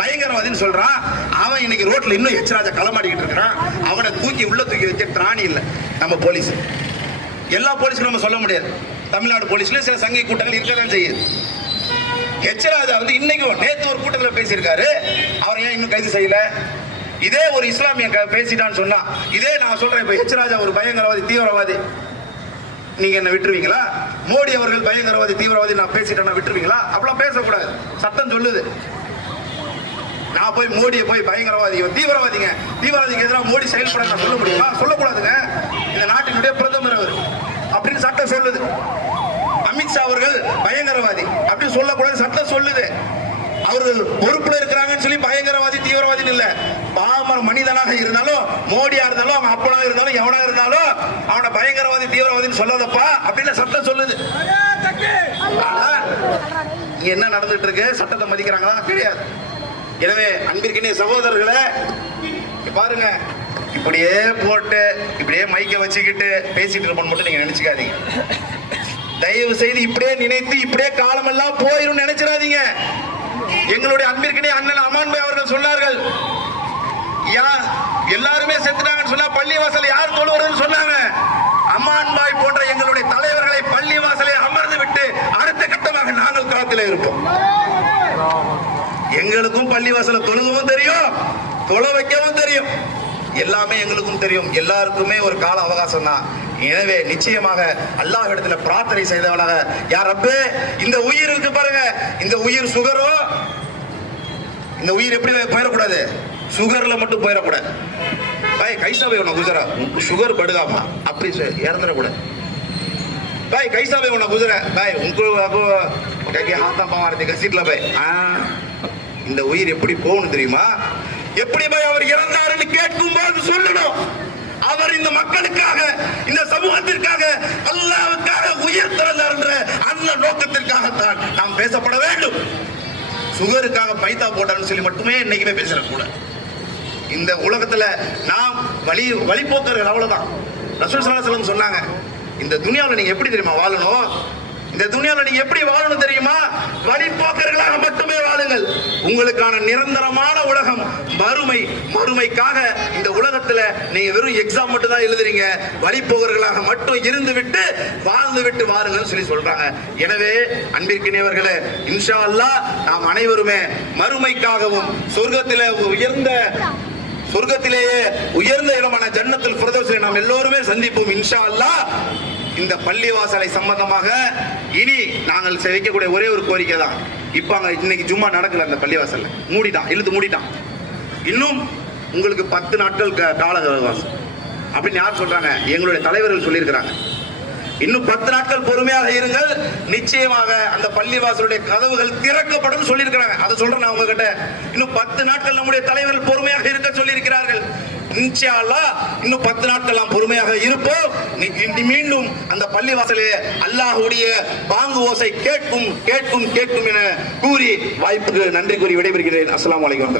பயங்கரவாதின்னு சொல்றான். அவன் இன்னைக்கு ரோட்ல இன்னும் எச்ராஜா களமாடிக்கிட்டு இருக்கிறான். அவனை உள்ள தூக்கி வச்ச திராணி இல்லை நம்ம போலீஸ். எல்லா போலீஸும் நம்ம சொல்ல முடியாது. தமிழ்நாடு போலீஸ்ல சில சங்கி கூட்டங்கள் இருக்கதான் செய்யுது. எச்ராஜா இன்னைக்கும் நேத்து ஒரு கூட்டத்தில் பேசியிருக்காரு. அவர் ஏன் இன்னும் கைது செய்யல? இதே ஒரு இஸ்லாமிய பேசிட்டான்னு சொன்னா, இதே நான் சொல்றேன், இப்ப எச்ராஜா ஒரு பயங்கரவாதி தீவிரவாதி, நீங்க என்ன விட்டுருவீங்களா? மோடி அவர்கள் பயங்கரவாதி தீவிரவாதி நான் பேசிட்டேன்னா விட்டுருவீங்களா? அப்படிலாம் பேசக்கூடாது, சட்டம் சொல்லுது. நான் போய் மோடியை போய் பயங்கரவாதி தீவிரவாதிங்க தீவிரவாதிக்கு எதிராக மோடி செயல்பட நான் சொல்ல முடியுமா? சொல்லக்கூடாதுங்க. இந்த நாட்டினுடைய பிரதமர் அவர் அப்படின்னு சட்டம் சொல்லுது. அமித்ஷா அவர்கள் பயங்கரவாதி அப்படின்னு சொல்லக்கூடாது, சட்டம் சொல்லுது. அவர்கள் பொறுப்புல இருக்கிறாங்கன்னு சொல்லி பயங்கரவாதி தீவிரவாதி இல்ல. பாமர மனிதனாக இருந்தாலும், மோடியா இருந்தாலும், அவன் அப்பனா இருந்தாலும், எவனா இருந்தாலும் அவனை பயங்கரவாதி தீவிரவாதின்னு சொல்லாதப்பா அப்படின்னு சட்டம் சொல்லுது. என்ன நடந்துட்டு இருக்கு? சட்டத்தை மதிக்கிறாங்களா? கிடையாது. எனவே அன்பிற்கினிய சகோதரர்களே, பாருங்க, இப்படியே போட்டு இப்படியே மைக்க வச்சுக்கிட்டு பேசிட்டு இருப்போம் மட்டும் நீங்க நினைச்சுக்காதீங்க. தயவு செய்து இப்படியே நினைத்து இப்படியே காலமெல்லாம் போயிரும் நினைச்சிடாதீங்க. எங்களுடைய அன்பிற்கினிய அண்ணன் அமான் பாய் அவர்கள் சொன்னார்கள், எல்லாருமே செத்துட்டாங்கன்னு சொன்னா பள்ளிவாசல் யார் தொழுவதுன்னு சொன்னாங்க. அமான் பாய் போன்ற எங்களுடைய தலைவர்களை பள்ளிவாசலை அமர்ந்து விட்டு அடுத்த கட்டமாக நாங்கள் களத்தில் இருப்போம். எங்களுக்கும் பள்ளிவாசல தொழுகவும் தெரியும், தொழ வைக்கவும் தெரியும், எல்லாமே எங்களுக்கும் தெரியும். எல்லாருக்குமே ஒரு கால அவகாசம் தான். எனவே நிச்சயமாக அல்லாஹ்விடத்துல பிரார்த்தனை செய்தவனாக, யா ரப்பே, இந்த உயிர் இருக்கு பாருங்க, இந்த உயிர் சுகரோ, இந்த உயிர் எப்படி போயிடக்கூடாது, சுகர்ல மட்டும் போயிடக்கூடாது. பாய் கைசா போய் உன குஜரா சுகர் படுகாமா அப்படி இறந்துடக்கூடாது. பாய் கைசா போய் உன குஜரா பாய் உங்களுக்கு ஹாத்தா பாவாரதி கசிட்ல பாய். இந்த உயிர் எப்படி போகணும் தெரியுமா? எப்படி பாய் அவர் இறந்தாருன்னு கேட்கும் போது சொல்லணும், அவர் இந்த மக்களுக்காக, இந்த சமூகத்திற்காக, அல்லாஹ்வுக்காக உயிர் திறந்தார் என்ற அந்த நோக்கத்திற்காகத்தான் நாம் பேசப்பட வேண்டும். சுகருக்காக பைத்தா போட்டான்னு சொல்லி மட்டுமே இன்னைக்குமே பேசக்கூடாது. இந்த உலகத்துல நாம் வழிபோக்கர்கள், அவ்வளவுதான். ரசூல் ஸல்லல்லாஹு அலைஹி வஸல்லம் சொன்னாங்க, இந்த துனியாவில் நீங்க எப்படி தெரியுமா வாழணும்? இந்த துனியாவில் நீங்க எப்படி வாழணும் தெரியுமா? வழிபோக்கர்களாக மட்டுமே வாழுங்கள். உங்களுக்கான நிரந்தரமான உலகம் மறுமை. மறுமைக்காக இந்த உலகத்துல நீங்க வெறும் எக்ஸாம் மட்டும் தான் எழுதுறீங்க. வழிபோக்கர்களாக மட்டும் இருந்து விட்டு வாழ்ந்து விட்டு வாருங்கள் சொல்லி சொல்றாங்க. எனவே அன்பிற்கினியவர்களே, இன்ஷா அல்லாஹ் நாம் அனைவருமே மறுமைக்காகவும் சொர்க்கத்திலேயே உயர்ந்த இடமான ஜன்னத்துல் ஃபிர்தௌஸில் நாம் எல்லோருமே சந்திப்போம் இன்ஷா அல்லாஹ். இந்த பள்ளிவாசலை சம்பந்தமாக இனி நாங்கள் வைக்கக்கூடிய ஒரே ஒரு கோரிக்கை தான். இப்ப அங்க இன்னைக்கு ஜும்மா நடக்கல, அந்த பள்ளிவாசல்ல மூடிட்டான், இழுத்து மூடிட்டான். இன்னும் உங்களுக்கு 10 நாட்கள் கால அவகாசம் அப்படின்னு யார் சொல்றாங்க? எங்களுடைய தலைவர்கள் சொல்லியிருக்கிறாங்க. இன்னும் 10 நாட்கள் பொறுமையாக இருங்கள், நிச்சயமாக அந்த பள்ளிவாசலுடைய கதவுகள் திறக்கப்படும் சொல்லியிருக்கிறாங்க. அதை சொல்றேன் நான் உங்ககிட்ட. இன்னும் 10 நாட்கள் நம்முடைய தலைவர்கள் பொறுமையாக இருக்க சொல்லியிருக்கிறார்கள். இன்ஷா அல்லாஹ் இன்னும் 10 நாட்கள் நாம் பொறுமையாக இருப்போம். மீண்டும் அந்த பள்ளிவாசலே அல்லாஹ்வுடைய பாங்கு ஓசை கேட்கும் கேட்கும் கேட்கும் என கூறி வாய்ப்புக்கு நன்றி கூறி விடைபெறுகிறேன். அஸ்ஸலாமு அலைக்கும்.